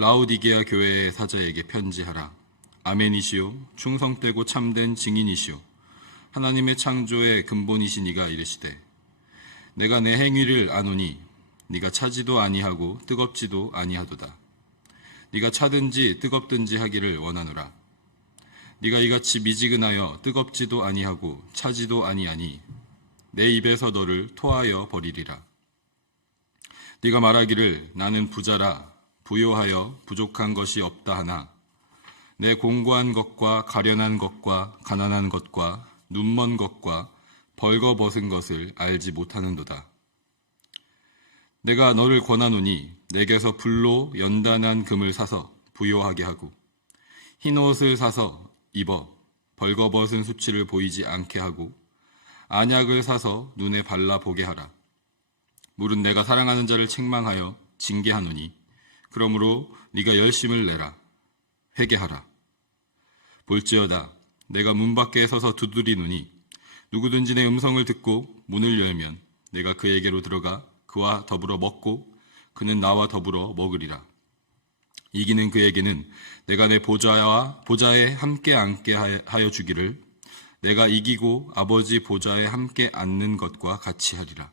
라오디게아 교회의 사자에게 편지하라. 아멘이시오. 충성되고 참된 증인이시오. 하나님의 창조의 근본이신 이가 이르시되 내가 내 행위를 아노니 네가 차지도 아니하고 뜨겁지도 아니하도다. 네가 차든지 뜨겁든지 하기를 원하노라. 네가 이같이 미지근하여 뜨겁지도 아니하고 차지도 아니하니 내 입에서 너를 토하여 버리리라. 네가 말하기를 나는 부자라 부요하여 부족한 것이 없다 하나 내 공고한 것과 가련한 것과 가난한 것과 눈먼 것과 벌거벗은 것을 알지 못하는도다. 내가 너를 권하노니 내게서 불로 연단한 금을 사서 부요하게 하고 흰 옷을 사서 입어 벌거벗은 수치를 보이지 않게 하고 안약을 사서 눈에 발라 보게 하라. 물은 내가 사랑하는 자를 책망하여 징계하노니 그러므로 네가 열심을 내라. 회개하라. 볼지어다 내가 문 밖에 서서 두드리노니 누구든지 내 음성을 듣고 문을 열면 내가 그에게로 들어가 그와 더불어 먹고 그는 나와 더불어 먹으리라. 이기는 그에게는 내가 내 보좌에 함께 앉게 하여 주기를 내가 이기고 아버지 보좌에 함께 앉는 것과 같이 하리라.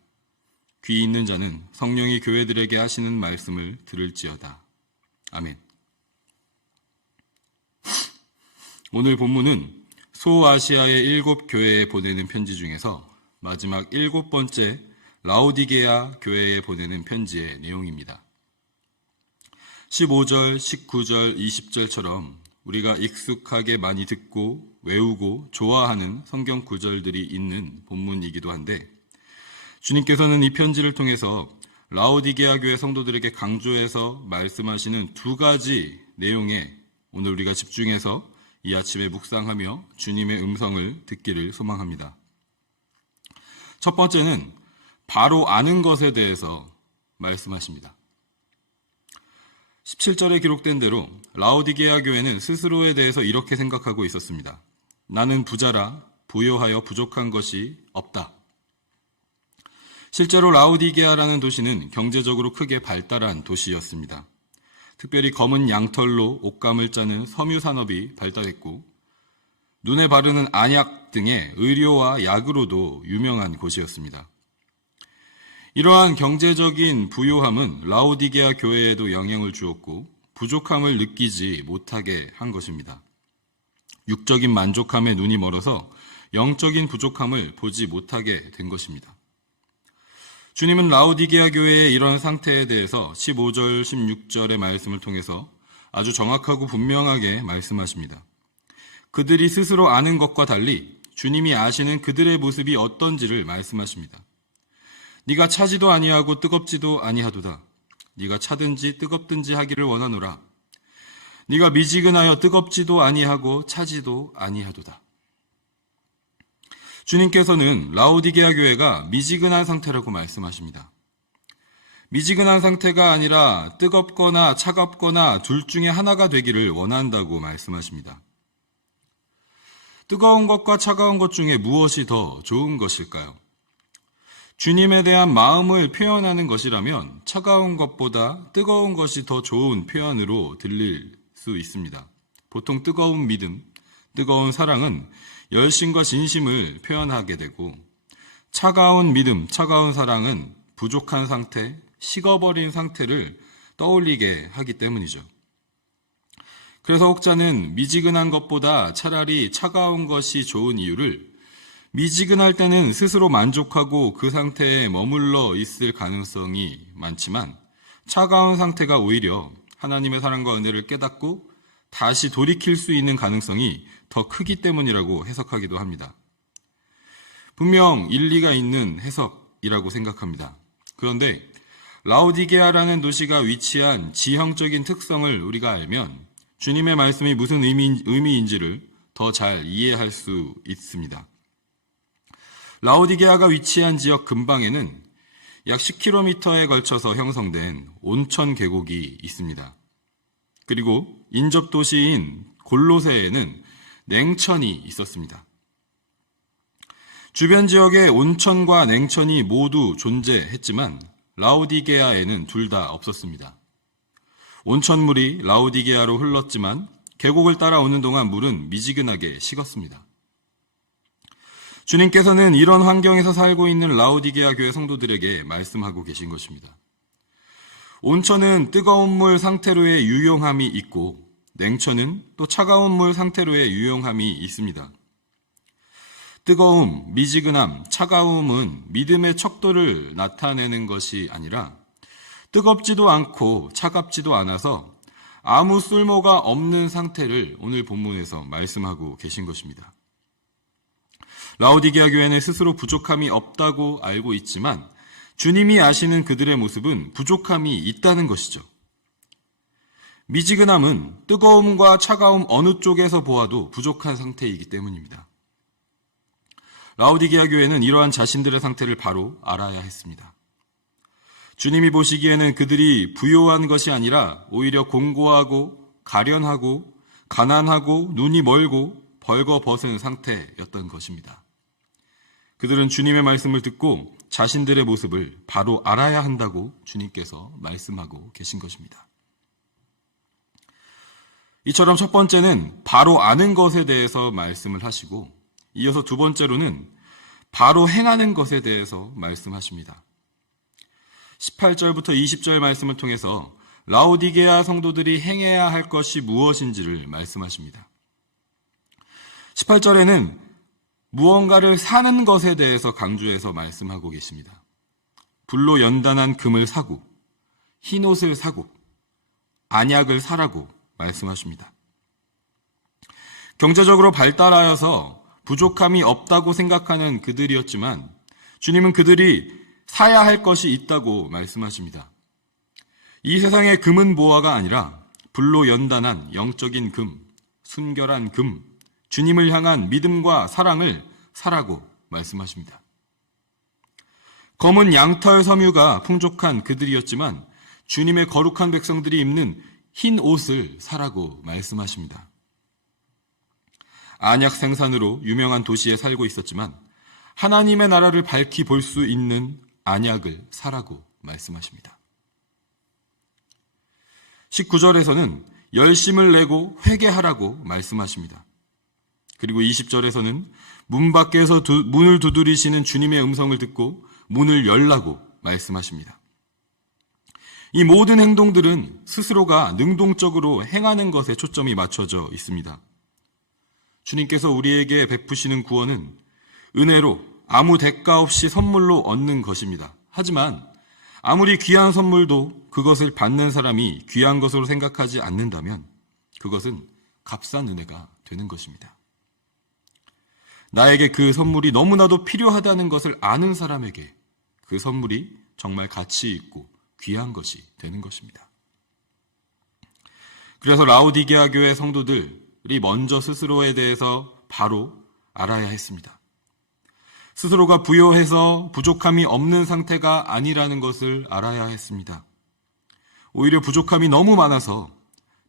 귀 있는 자는 성령이 교회들에게 하시는 말씀을 들을지어다. 아멘. 오늘 본문은 소아시아의 7 교회에 보내는 편지 중에서 마지막 7번째 라오디게아 교회에 보내는 편지의 내용입니다. 15절, 19절, 20절처럼 우리가 익숙하게 많이 듣고 외우고 좋아하는 성경 구절들이 있는 본문이기도 한데 주님께서는 이 편지를 통해서 라오디게아 교회 성도들에게 강조해서 말씀하시는 2가지 내용에 오늘 우리가 집중해서 이 아침에 묵상하며 주님의 음성을 듣기를 소망합니다. 첫 번째는 바로 아는 것에 대해서 말씀하십니다. 17절에 기록된 대로 라오디게아 교회는 스스로에 대해서 이렇게 생각하고 있었습니다. 나는 부자라 부요하여 부족한 것이 없다. 실제로 라오디게아라는 도시는 경제적으로 크게 발달한 도시였습니다. 특별히 검은 양털로 옷감을 짜는 섬유 산업이 발달했고 눈에 바르는 안약 등의 의료와 약으로도 유명한 곳이었습니다. 이러한 경제적인 부요함은 라오디게아 교회에도 영향을 주었고 부족함을 느끼지 못하게 한 것입니다. 육적인 만족함에 눈이 멀어서 영적인 부족함을 보지 못하게 된 것입니다. 주님은 라오디게아 교회의 이런 상태에 대해서 15절, 16절의 말씀을 통해서 아주 정확하고 분명하게 말씀하십니다. 그들이 스스로 아는 것과 달리 주님이 아시는 그들의 모습이 어떤지를 말씀하십니다. 네가 차지도 아니하고 뜨겁지도 아니하도다. 네가 차든지 뜨겁든지 하기를 원하노라. 네가 미지근하여 뜨겁지도 아니하고 차지도 아니하도다. 주님께서는 라오디게아 교회가 미지근한 상태라고 말씀하십니다. 미지근한 상태가 아니라 뜨겁거나 차갑거나 둘 중에 하나가 되기를 원한다고 말씀하십니다. 뜨거운 것과 차가운 것 중에 무엇이 더 좋은 것일까요? 주님에 대한 마음을 표현하는 것이라면 차가운 것보다 뜨거운 것이 더 좋은 표현으로 들릴 수 있습니다. 보통 뜨거운 믿음, 뜨거운 사랑은 열심과 진심을 표현하게 되고 차가운 믿음, 차가운 사랑은 부족한 상태, 식어버린 상태를 떠올리게 하기 때문이죠. 그래서 혹자는 미지근한 것보다 차라리 차가운 것이 좋은 이유를 미지근할 때는 스스로 만족하고 그 상태에 머물러 있을 가능성이 많지만 차가운 상태가 오히려 하나님의 사랑과 은혜를 깨닫고 다시 돌이킬 수 있는 가능성이 더 크기 때문이라고 해석하기도 합니다. 분명 일리가 있는 해석이라고 생각합니다. 그런데 라오디게아라는 도시가 위치한 지형적인 특성을 우리가 알면 주님의 말씀이 무슨 의미인지를 더 잘 이해할 수 있습니다. 라오디게아가 위치한 지역 근방에는 약 10km에 걸쳐서 형성된 온천 계곡이 있습니다. 그리고 인접 도시인 골로새에는 냉천이 있었습니다. 주변 지역에 온천과 냉천이 모두 존재했지만 라오디게아에는 둘 다 없었습니다. 온천물이 라오디게아로 흘렀지만 계곡을 따라오는 동안 물은 미지근하게 식었습니다. 주님께서는 이런 환경에서 살고 있는 라오디게아 교회 성도들에게 말씀하고 계신 것입니다. 온천은 뜨거운 물 상태로의 유용함이 있고 냉천은 또 차가운 물 상태로의 유용함이 있습니다. 뜨거움, 미지근함, 차가움은 믿음의 척도를 나타내는 것이 아니라 뜨겁지도 않고 차갑지도 않아서 아무 쓸모가 없는 상태를 오늘 본문에서 말씀하고 계신 것입니다. 라오디게아 교회는 스스로 부족함이 없다고 알고 있지만 주님이 아시는 그들의 모습은 부족함이 있다는 것이죠. 미지근함은 뜨거움과 차가움 어느 쪽에서 보아도 부족한 상태이기 때문입니다. 라오디게아 교회는 이러한 자신들의 상태를 바로 알아야 했습니다. 주님이 보시기에는 그들이 부요한 것이 아니라 오히려 공고하고 가련하고 가난하고 눈이 멀고 벌거벗은 상태였던 것입니다. 그들은 주님의 말씀을 듣고 자신들의 모습을 바로 알아야 한다고 주님께서 말씀하고 계신 것입니다. 이처럼 첫 번째는 바로 아는 것에 대해서 말씀을 하시고 이어서 두 번째로는 바로 행하는 것에 대해서 말씀하십니다. 18절부터 20절 말씀을 통해서 라오디게아 성도들이 행해야 할 것이 무엇인지를 말씀하십니다. 18절에는 무언가를 사는 것에 대해서 강조해서 말씀하고 계십니다. 불로 연단한 금을 사고 흰 옷을 사고 안약을 사라고 말씀하십니다. 경제적으로 발달하여서 부족함이 없다고 생각하는 그들이었지만 주님은 그들이 사야 할 것이 있다고 말씀하십니다. 이 세상의 금은 보화가 아니라 불로 연단한 영적인 금, 순결한 금, 주님을 향한 믿음과 사랑을 사라고 말씀하십니다. 검은 양털 섬유가 풍족한 그들이었지만 주님의 거룩한 백성들이 입는 흰 옷을 사라고 말씀하십니다. 안약 생산으로 유명한 도시에 살고 있었지만 하나님의 나라를 밝히 볼 수 있는 안약을 사라고 말씀하십니다. 19절에서는 열심을 내고 회개하라고 말씀하십니다. 그리고 20절에서는 문 밖에서 문을 두드리시는 주님의 음성을 듣고 문을 열라고 말씀하십니다. 이 모든 행동들은 스스로가 능동적으로 행하는 것에 초점이 맞춰져 있습니다. 주님께서 우리에게 베푸시는 구원은 은혜로 아무 대가 없이 선물로 얻는 것입니다. 하지만 아무리 귀한 선물도 그것을 받는 사람이 귀한 것으로 생각하지 않는다면 그것은 값싼 은혜가 되는 것입니다. 나에게 그 선물이 너무나도 필요하다는 것을 아는 사람에게 그 선물이 정말 가치 있고 귀한 것이 되는 것입니다. 그래서 라오디게아 교회 성도들이 먼저 스스로에 대해서 바로 알아야 했습니다. 스스로가 부요해서 부족함이 없는 상태가 아니라는 것을 알아야 했습니다. 오히려 부족함이 너무 많아서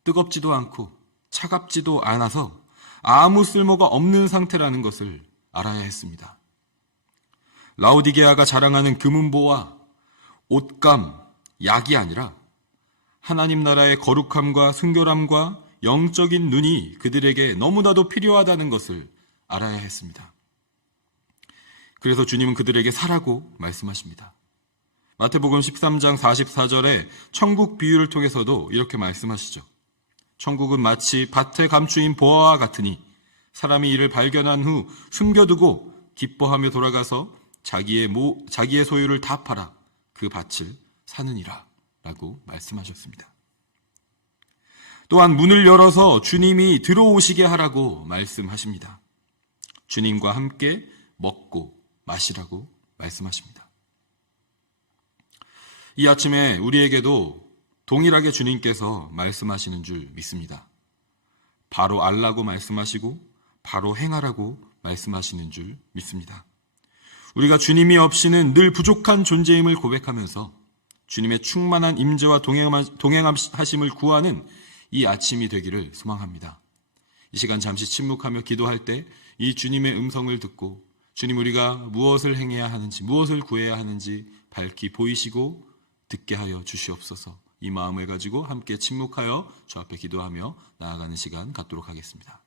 뜨겁지도 않고 차갑지도 않아서 아무 쓸모가 없는 상태라는 것을 알아야 했습니다. 라오디게아가 자랑하는 금은보와 옷감, 약이 아니라 하나님 나라의 거룩함과 순결함과 영적인 눈이 그들에게 너무나도 필요하다는 것을 알아야 했습니다. 그래서 주님은 그들에게 사라고 말씀하십니다. 마태복음 13장 44절에 천국 비유를 통해서도 이렇게 말씀하시죠. 천국은 마치 밭에 감추인 보화와 같으니 사람이 이를 발견한 후 숨겨두고 기뻐하며 돌아가서 자기의 소유를 다 팔아 그 밭을 사느니라 라고 말씀하셨습니다. 또한 문을 열어서 주님이 들어오시게 하라고 말씀하십니다. 주님과 함께 먹고 마시라고 말씀하십니다. 이 아침에 우리에게도 동일하게 주님께서 말씀하시는 줄 믿습니다. 바로 알라고 말씀하시고 바로 행하라고 말씀하시는 줄 믿습니다. 우리가 주님이 없이는 늘 부족한 존재임을 고백하면서 주님의 충만한 임재와 동행하심을 구하는 이 아침이 되기를 소망합니다. 이 시간 잠시 침묵하며 기도할 때 이 주님의 음성을 듣고 주님 우리가 무엇을 행해야 하는지 무엇을 구해야 하는지 밝히 보이시고 듣게 하여 주시옵소서. 이 마음을 가지고 함께 침묵하여 주 앞에 기도하며 나아가는 시간 갖도록 하겠습니다.